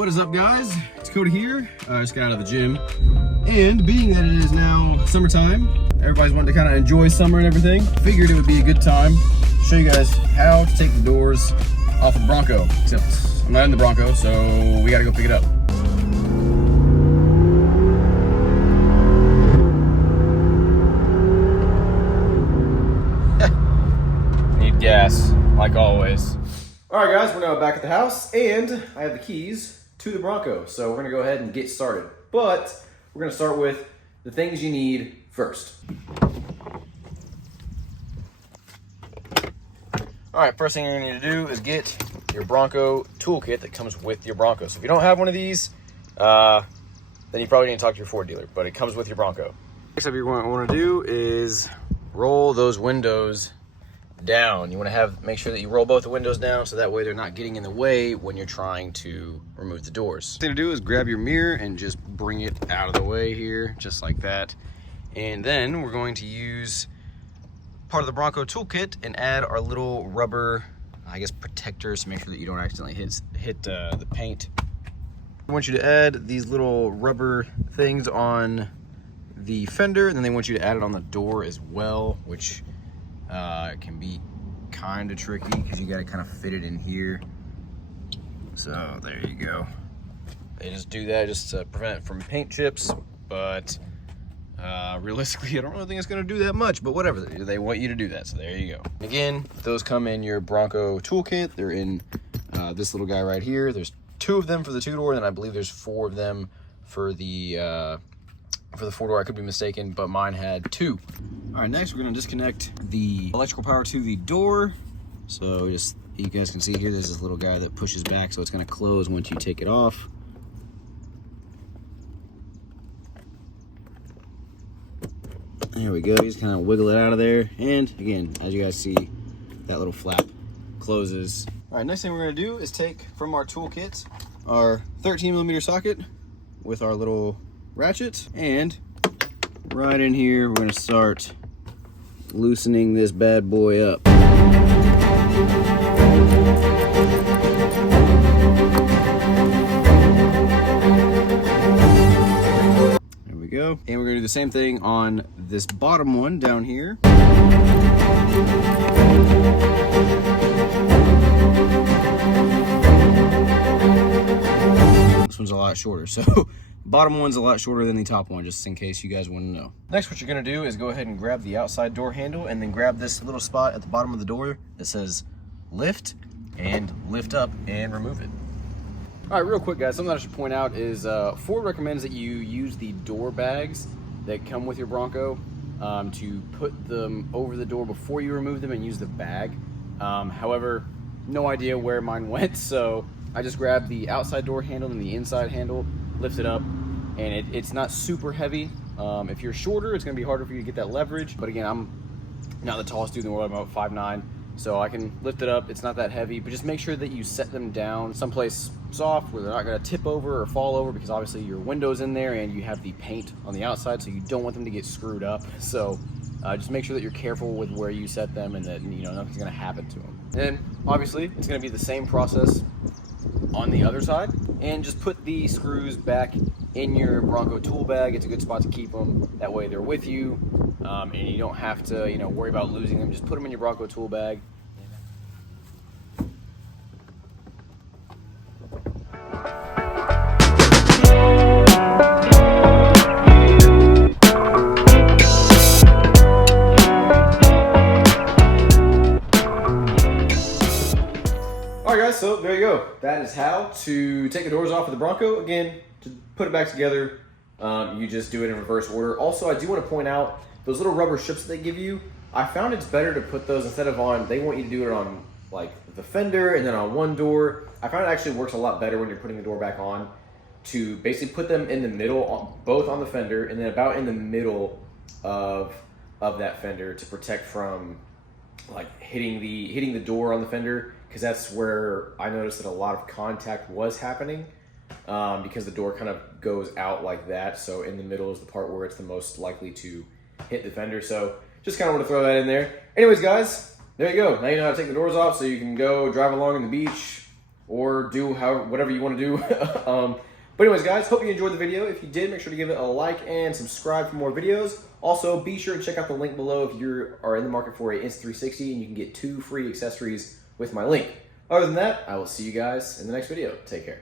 what is up, guys? It's Cody here. I just got out of the gym, and being that it is now summertime, everybody's wanting to kind of enjoy summer and everything, figured it would be a good time to show you guys how to take the doors off the Bronco. Except I'm not in the Bronco, so we gotta go pick it up. Need gas, like always. All right, guys, we're now back at the house, and I have the keys to the Bronco, so we're gonna go ahead and get started. But we're gonna start with the things you need first. All right, first thing you're gonna need to do is get your Bronco toolkit that comes with your Bronco. So if you don't have one of these, then you probably need to talk to your Ford dealer, but it comes with your Bronco. Next up, you're going to want to do is roll those windows down. You want to make sure that you roll both the windows down so that way they're not getting in the way when you're trying to remove the doors. The thing to do is grab your mirror and just bring it out of the way here, just like that. And then we're going to use part of the Bronco toolkit and add our little rubber, I guess, protectors to make sure that you don't accidentally hit the paint. I want you to add these little rubber things on the fender, and then they want you to add it on the door as well, which can be kind of tricky because you got to kind of fit it in here. So there you go. They just do that just to prevent it from paint chips, but realistically, I don't really think it's going to do that much, but whatever. They want you to do that, so there you go. Again, those come in your Bronco toolkit. They're in this little guy right here. There's 2 of them for the 2-door, and I believe there's 4 of them for the 4-door. I could be mistaken, but mine had 2. All right, next we're going to disconnect the electrical power to the door. So just, you guys can see here, there's this little guy that pushes back, so it's going to close once you take it off. There we go. You just kind of wiggle it out of there, and again, as you guys see, that little flap closes. All right, next thing we're going to do is take from our toolkit our 13mm socket with our little ratchet, and right in here we're going to start loosening this bad boy up. There we go. And we're going to do the same thing on this bottom one down here. This one's a lot shorter, so bottom one's a lot shorter than the top one, just in case you guys want to know. Next, what you're going to do is go ahead and grab the outside door handle, and then grab this little spot at the bottom of the door that says lift, and lift up and remove it. All right, real quick, guys, something that I should point out is Ford recommends that you use the door bags that come with your Bronco to put them over the door before you remove them and use the bag. However, no idea where mine went, so I just grabbed the outside door handle and the inside handle, lift it up, and it's not super heavy. If you're shorter, it's going to be harder for you to get that leverage, but again, I'm not the tallest dude in the world. I'm about 5'9", so I can lift it up. It's not that heavy, but just make sure that you set them down someplace soft where they're not going to tip over or fall over, because obviously your window's in there and you have the paint on the outside, so you don't want them to get screwed up. So just make sure that you're careful with where you set them and that, you know, nothing's going to happen to them. And obviously, it's going to be the same process on the other side, and just put the screws back in your Bronco tool bag. It's a good spot to keep them. That way they're with you, and you don't have to, you know, worry about losing them. Just put them in your Bronco tool bag. So there you go. That is how to take the doors off of the Bronco. Again, to put it back together, you just do it in reverse order. Also, I do want to point out those little rubber strips that they give you. I found it's better to put those instead of on, they want you to do it on like the fender and then on one door. I found it actually works a lot better when you're putting the door back on, to basically put them in the middle, both on the fender and then about in the middle of that fender, to protect from like hitting the door on the fender, because that's where I noticed that a lot of contact was happening, because the door kind of goes out like that. So in the middle is the part where it's the most likely to hit the fender. So just kind of want to throw that in there. Anyways, guys, there you go. Now you know how to take the doors off, so you can go drive along in the beach, or do whatever you want to do. But anyways, guys, hope you enjoyed the video. If you did, make sure to give it a like and subscribe for more videos. Also, be sure to check out the link below if you are in the market for a Insta360, and you can get 2 free accessories with my link. Other than that, I will see you guys in the next video. Take care.